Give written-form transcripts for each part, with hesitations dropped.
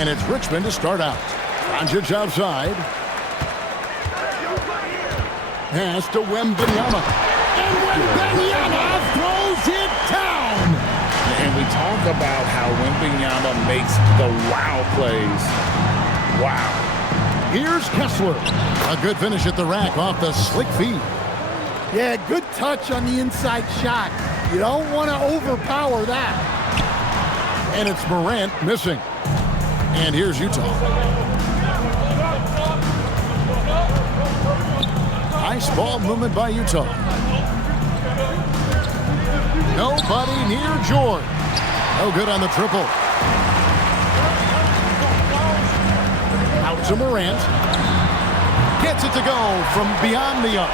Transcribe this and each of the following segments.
And it's Richmond to start out. Doncic outside. Pass to Wembanyama. And Wembanyama throws it down. And we talk about how Wembanyama makes the wow plays. Wow. Here's Kessler. A good finish at the rack off the slick feed. Yeah, good touch on the inside shot. You don't want to overpower that. And it's Morant missing. And here's Utah. Nice ball movement by Utah. Nobody near George. No good on the triple. Out to Morant. Gets it to go from beyond the arc.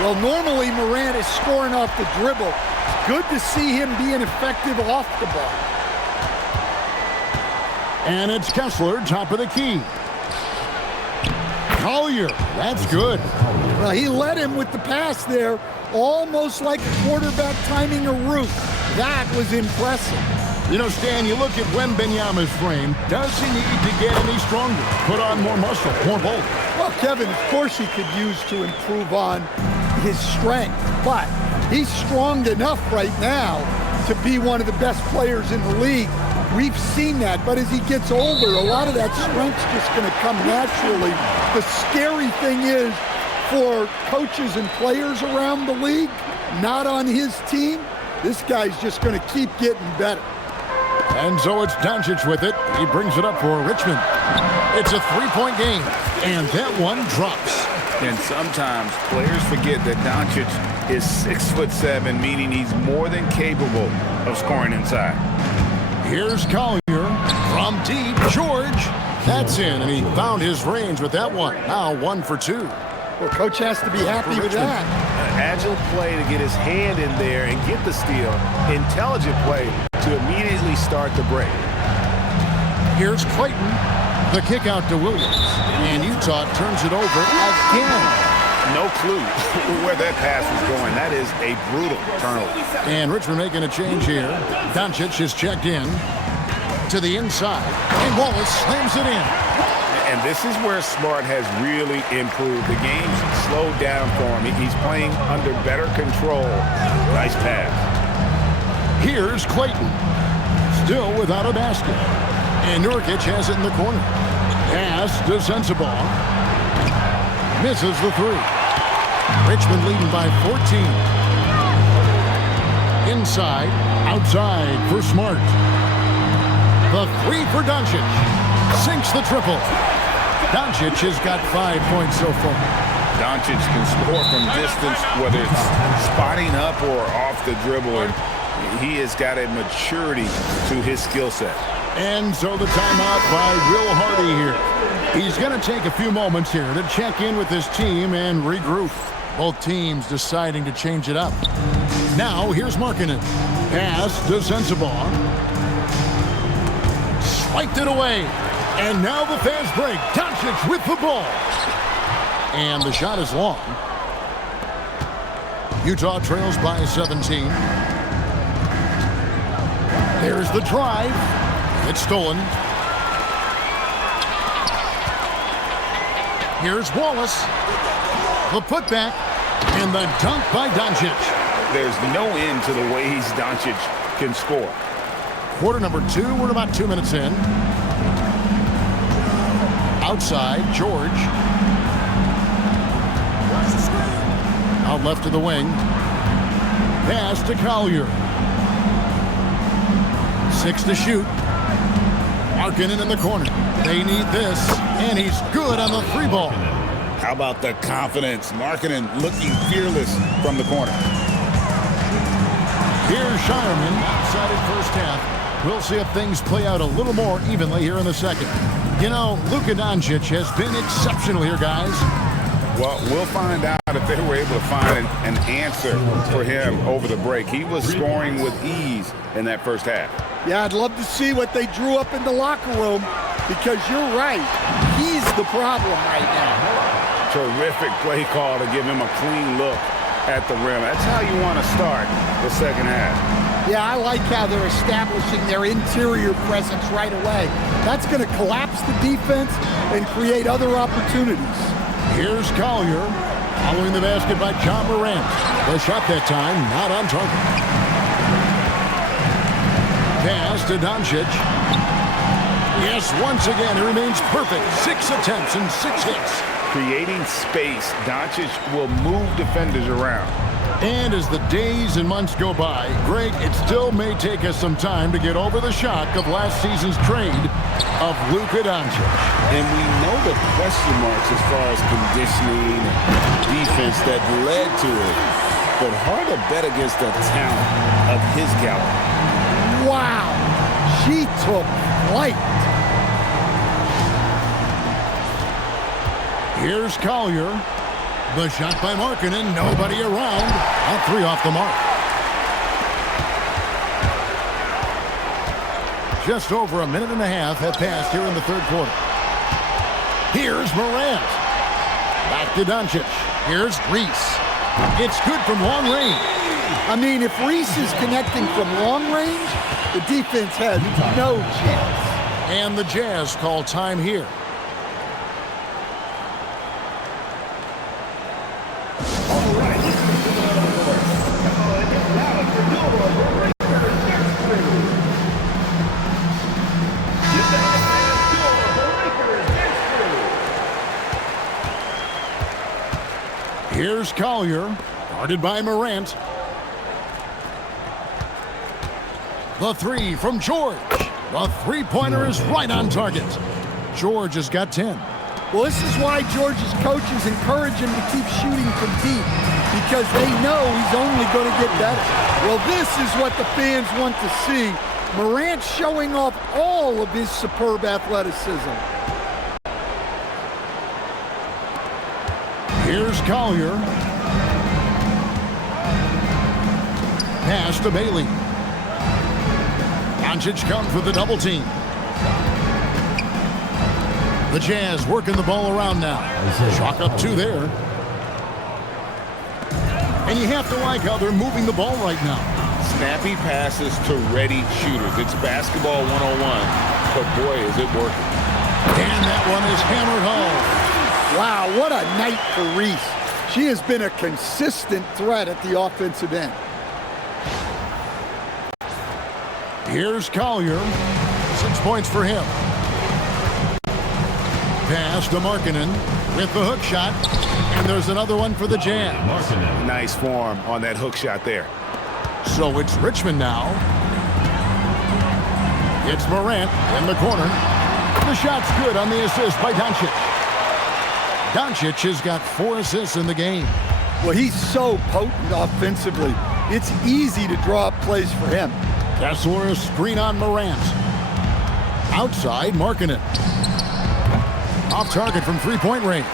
Well, normally Morant is scoring off the dribble. It's good to see him being effective off the ball. And it's Kessler, top of the key. Collier, that's good. Well, he led him with the pass there, almost like a quarterback timing a route. That was impressive. You know, Stan, you look at Wembanyama's frame. Does he need to get any stronger? Put on more muscle, more bulk? Well, Kevin, of course he could use to improve on his strength, but he's strong enough right now to be one of the best players in the league. We've seen that, but as he gets older, a lot of that strength's just going to come naturally. The scary thing is, for coaches and players around the league, not on his team, this guy's just going to keep getting better. And so it's Doncic with it. He brings it up for Richmond. It's a three-point game, and that one drops. And sometimes players forget that Doncic is 6'7", meaning he's more than capable of scoring inside. Here's Collier from deep. George, that's in, and he found his range with that one. Now 1 for 2. Well, coach has to be happy with that. An agile play to get his hand in there and get the steal. Intelligent play to immediately start the break. Here's Clayton. The kick out to Williams. And Utah turns it over again. No clue where that pass was going. That is a brutal turnover. And Richmond making a change here. Doncic is checked in to the inside. And Wallace slams it in. And this is where Smart has really improved. The game's slowed down for him. He's playing under better control. Nice pass. Here's Clayton. Still without a basket. And Nurkic has it in the corner. Pass to Sensabaugh. Misses the three. Richmond leading by 14. Inside, outside for Smart. The three for Doncic. Sinks the triple. Doncic has got 5 points so far. Doncic can score from distance, whether it's spotting up or off the dribble. And he has got a maturity to his skill set. And so the timeout by Will Hardy here. He's going to take a few moments here to check in with his team and regroup. Both teams deciding to change it up. Now, here's Markkanen. Pass to Sensabaugh. Swiped it away. And now the fast break. Doncic with the ball. And the shot is long. Utah trails by 17. There's the drive. It's stolen. Here's Wallace. The putback. And the dunk by Doncic. There's no end to the ways Doncic can score. Quarter number 2. We're about 2 minutes in. Outside, George. Out left to the wing. Pass to Collier. 6 to shoot. Markkanen in the corner. They need this, and he's good on the three ball. How about the confidence? Markkanen looking fearless from the corner. Here's Shireman outside in first half. We'll see if things play out a little more evenly here in the second. You know, Luka Doncic has been exceptional here, guys. Well, we'll find out if they were able to find an answer for him over the break. He was scoring with ease in that first half. Yeah, I'd love to see what they drew up in the locker room, because you're right. He's the problem right now. Terrific play call to give him a clean look at the rim. That's how you want to start the second half. Yeah, I like how they're establishing their interior presence right away. That's going to collapse the defense and create other opportunities. Here's Collier, following the basket by John Morant. The shot that time, not on target. Pass to Doncic. Yes, once again, he remains perfect. 6 attempts and 6 hits. Creating space, Doncic will move defenders around. And as the days and months go by, Greg, it still may take us some time to get over the shock of last season's trade of Luka Doncic. And we know the question marks as far as conditioning and defense that led to it. But hard to bet against the talent of his caliber. Wow, she took flight. Here's Collier. The shot by Markkanen, nobody around. That 3 off the mark. Just over a minute and a half have passed here in the third quarter. Here's Morant. Back to Doncic. Here's Reese. It's good from long range. I mean, if Reese is connecting from long range, the defense has no chance. And the Jazz call time here. Here's Collier, guarded by Morant. The 3 from George. The three-pointer is right on target. George has got 10. Well, this is why George's coaches encourage him to keep shooting from deep, because they know he's only going to get better. Well, this is what the fans want to see. Morant showing off all of his superb athleticism. Here's Collier. Pass to Bailey. Doncic comes with the double team. The Jazz working the ball around now. Chalk up 2 there. And you have to like how they're moving the ball right now. Snappy passes to ready shooters. It's basketball 101, but boy, is it working. And that one is hammered home. Wow, what a night for Reese. She has been a consistent threat at the offensive end. Here's Collier. 6 points for him. Pass to Markkanen with the hook shot. And there's another one for the Jazz. Nice form on that hook shot there. So it's Richmond now. It's Morant in the corner. The shot's good on the assist by Doncic. Doncic has got 4 assists in the game. Well, he's so potent offensively. It's easy to draw up plays for him. Kessler, screen on Morant. Outside, Markkanen. Off target from three-point range.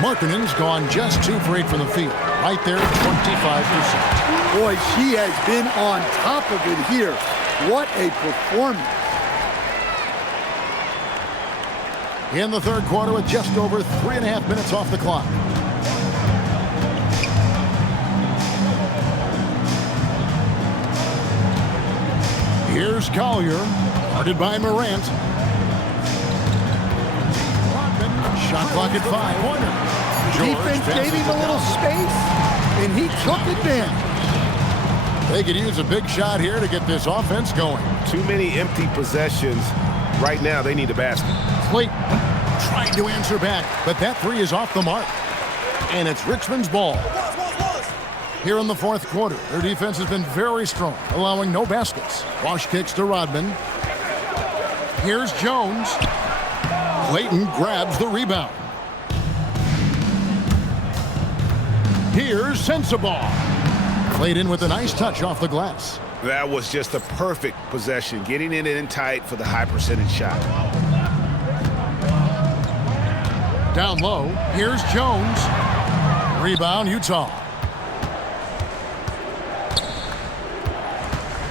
Markkanen's gone just 2 for 8 from the field. Right there, 25%. Boy, she has been on top of it here. What a performance. In the third quarter with just over 3.5 minutes off the clock. Here's Collier, guarded by Morant. Shot clock at 5. Defense gave him a little space, and he took advantage. They could use a big shot here to get this offense going. Too many empty possessions. Right now, they need a basket. Slate trying to answer back, but that 3 is off the mark. And it's Richmond's ball. Here in the fourth quarter, their defense has been very strong, allowing no baskets. Wash kicks to Rodman. Here's Jones. Clayton grabs the rebound. Here's Sensabaugh. Played in with a nice touch off the glass. That was just a perfect possession, getting it in tight for the high percentage shot. Down low, here's Jones. Rebound, Utah.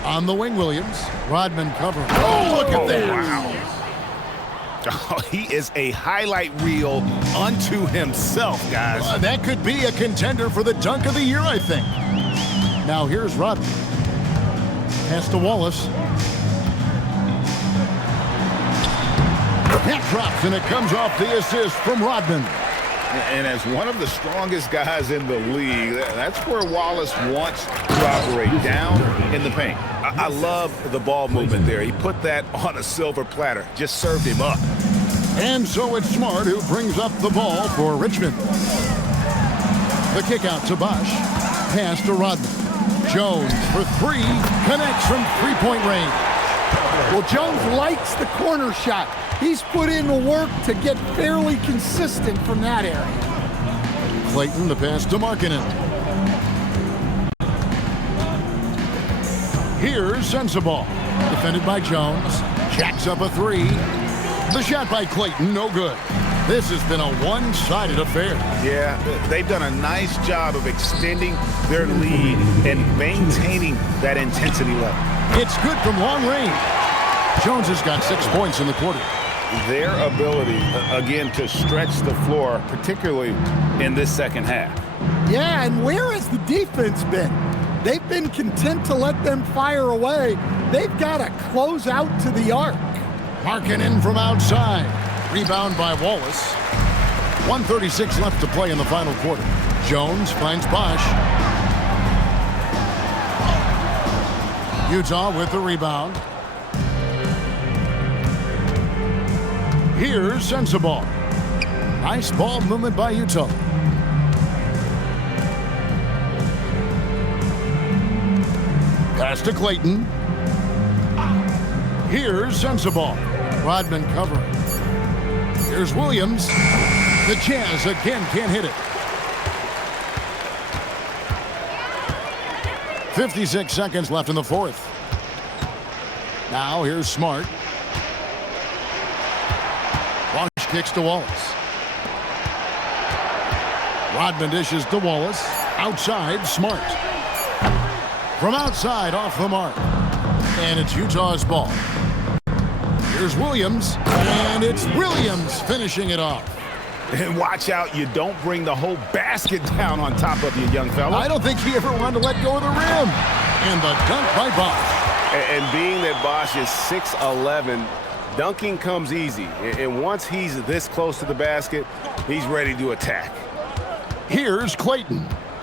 On the wing, Williams. Rodman covering. Oh, look at that. Wow. Oh, he is a highlight reel unto himself, guys. That could be a contender for the dunk of the year, I think. Now here's Rodman. Pass to Wallace. That drops, and it comes off the assist from Rodman. And as one of the strongest guys in the league, that's where Wallace wants to operate, down in the paint. I love the ball movement there. He put that on a silver platter, just served him up. And so it's Smart who brings up the ball for Richmond. The kick out to Bosch. Pass to Rodman. Jones for three. Connects from three-point range. Well, Jones likes the corner shot. He's put in the work to get fairly consistent from that area. Clayton, the pass to Markkanen. Here's Sensabaugh. Defended by Jones. Jacks up a three. The shot by Clayton, no good. This has been a one-sided affair. Yeah, they've done a nice job of extending their lead and maintaining that intensity level. It's good from long range. Jones has got 6 points in the quarter. Their ability, again, to stretch the floor, particularly in this second half. Yeah, and where has the defense been? They've been content to let them fire away. They've got to close out to the arc. Markkanen from outside. Rebound by Wallace. 1:36 left to play in the final quarter. Jones finds Bosch. Utah with the rebound. Here's Sensabaugh. Nice ball movement by Utah. Pass to Clayton. Here's Sensabaugh. Rodman covering. Here's Williams. The Jazz again can't hit it. 56 seconds left in the fourth. Now here's Smart. Bosch kicks to Wallace. Rodman dishes to Wallace. Outside, Smart. From outside, off the mark. And it's Utah's ball. Here's Williams. And it's Williams finishing it off. And watch out, you don't bring the whole basket down on top of you, young fella. I don't think he ever wanted to let go of the rim. And the dunk by Bosch. And being that Bosch is 6'11", dunking comes easy. And once he's this close to the basket, he's ready to attack. Here's Clayton.